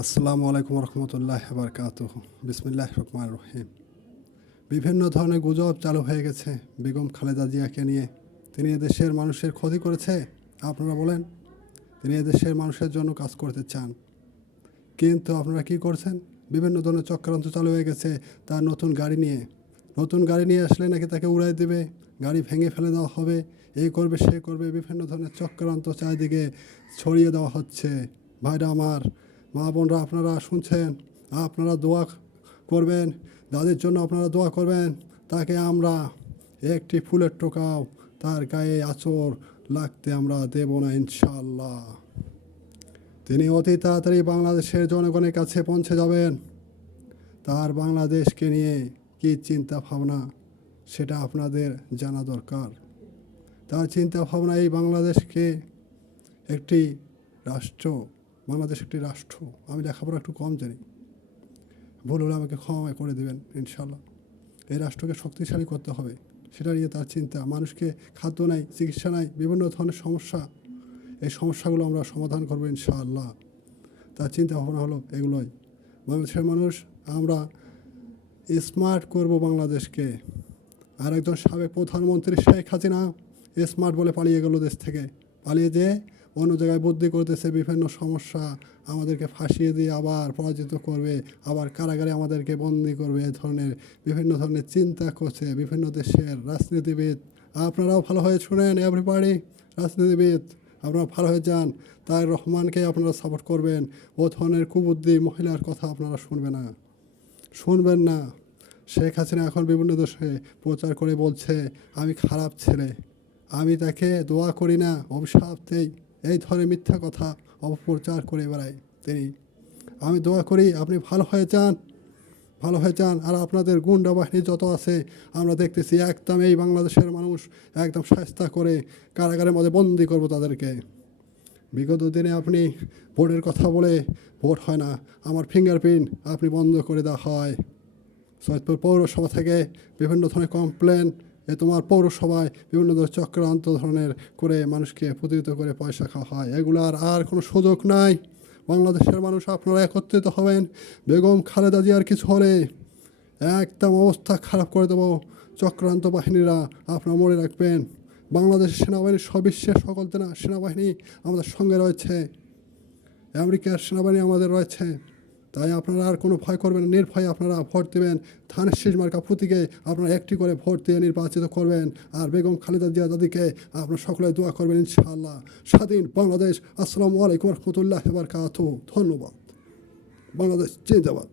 আসসালামু আলাইকুম রহমতুল্লাহ বারকাত বিসমিল্লাহ রহমান রহিম। বিভিন্ন ধরনের গুজব চালু হয়ে গেছে বেগম খালেদা জিয়াকে নিয়ে। তিনি এদেশের মানুষের ক্ষতি করেছে, আপনারা বলেন? তিনি এদেশের মানুষের জন্য কাজ করতে চান। কিন্তু আপনারা কি করছেন? বিভিন্ন ধরনের চক্রান্ত চালু হয়ে গেছে তার নতুন গাড়ি নিয়ে। নতুন গাড়ি নিয়ে আসলে নাকি তাকে উড়াই দেবে? গাড়ি ভেঙে ফেলে দেওয়া হবে? এই করবে, সে করবে, বিভিন্ন ধরনের চক্রান্ত চারিদিকে ছড়িয়ে দেওয়া হচ্ছে। ভাইরা আমার মা বোনরা আপনারা শুনছেন, আপনারা দোয়া করবেন, যাদের জন্য আপনারা দোয়া করবেন, তাকে আমরা একটি ফুলের টোকাও তার গায়ে আচর লাগতে আমরা দেব না ইনশাল্লাহ তিনি অতি তাড়াতাড়ি বাংলাদেশের জনগণের কাছে পৌঁছে যাবেন। তার বাংলাদেশকে নিয়ে কী চিন্তা ভাবনা সেটা আপনাদের জানা দরকার। তার চিন্তা ভাবনা এই বাংলাদেশকে একটি রাষ্ট্র বাংলাদেশ একটি রাষ্ট্র। আমি লেখাপড়া একটু কম জানি। ভুল হলে আমাকে ক্ষমা করে দেবেন ইনশাল্লাহ এই রাষ্ট্রকে শক্তিশালী করতে হবে, সেটা নিয়ে তার চিন্তা। মানুষকে খাদ্য নাই, চিকিৎসা নাই, বিভিন্ন ধরনের সমস্যা, এই সমস্যাগুলো আমরা সমাধান করব, ইনশাআল্লাহ। তার চিন্তা ভাবনা হলো এগুলোই। বাংলাদেশের মানুষ, আমরা স্মার্ট করব বাংলাদেশকে। আর একজন সাবেক প্রধানমন্ত্রী শেখ হাসিনা স্মার্ট বলে পালিয়ে গেল দেশ থেকে। পালিয়ে যেয়ে অন্য জায়গায় বুদ্ধি করতেছে, বিভিন্ন সমস্যা আমাদেরকে ফাঁসিয়ে দিয়ে আবার পরাজিত করবে, আবার কারাগারে আমাদেরকে বন্দি করবে, এ ধরনের বিভিন্ন ধরনের চিন্তা করছে বিভিন্ন দেশের রাজনীতিবিদ। আপনারাও ভালো হয়ে শুনেন এভরিবাডি রাজনীতিবিদ, আপনারা ভালো হয়ে যান। তাই রহমানকে আপনারা সাপোর্ট করবেন। ও ধরনের কুবুদ্ধি মহিলার কথা আপনারা শুনবেন না। শুনবেন না। শেখ হাসিনা এখন বিভিন্ন দেশে প্রচার করে বলছে, আমি খারাপ ছেলে। আমি তাকে দোয়া করি না, অভিশাপ দেই। এই ধরনের মিথ্যা কথা অপপ্রচার করে বেড়াই তিনি। আমি দোয়া করি আপনি ভালো হয়ে যান, ভালো হয়ে যান। আর আপনাদের গুন্ডা বাহিনী যত আছে, আমরা দেখতেছি একদম এই বাংলাদেশের মানুষ একদম সাহস্তা করে কারাগারের মধ্যে বন্দি করব তাদেরকে। বিগত দিনে আপনি ভোটের কথা বলে ভোট হয় না, আমার ফিঙ্গারপ্রিন্ট আপনি বন্ধ করে দেওয়া হয়। সৈয়দপুর পৌরসভা থেকে বিভিন্ন ধরনের কমপ্লেন তোমার পৌরসভায় বিভিন্ন ধরনের চক্রান্ত ধরনের করে মানুষকে প্রতিহিত করে পয়সা খাওয়া হয়। এগুলার আর কোনো সুযোগ নাই। বাংলাদেশের মানুষ আপনারা একত্রিত হবেন। বেগম খালেদা জিয়ার কিছু হলে একদম অবস্থা খারাপ করে দেবো। চক্রান্ত বাহিনীরা আপনারা মনে রাখবেন। বাংলাদেশের সেনাবাহিনীর সবিশ্বের সকল সেনা সেনাবাহিনী আমাদের সঙ্গে রয়েছে। আমেরিকার সেনাবাহিনী আমাদের রয়েছে। তাই আপনারা আর কোনো ভয় করবেন না, নির্ভয়ে আপনারা ভোট দেবেন। থানের শেষ মার্কা প্রতীকে আপনারা একটি করে ভোট দিয়ে নির্বাচিত করবেন। আর বেগম খালেদা জিয়া দাদিকে আপনারা সকলে দোয়া করবেন ইনশাআল্লাহ। স্বাধীন বাংলাদেশ। আসসালামু আলাইকুম রহমতুল্লাহ বারকাত ধন্যবাদ। বাংলাদেশ জিন্দাবাদ।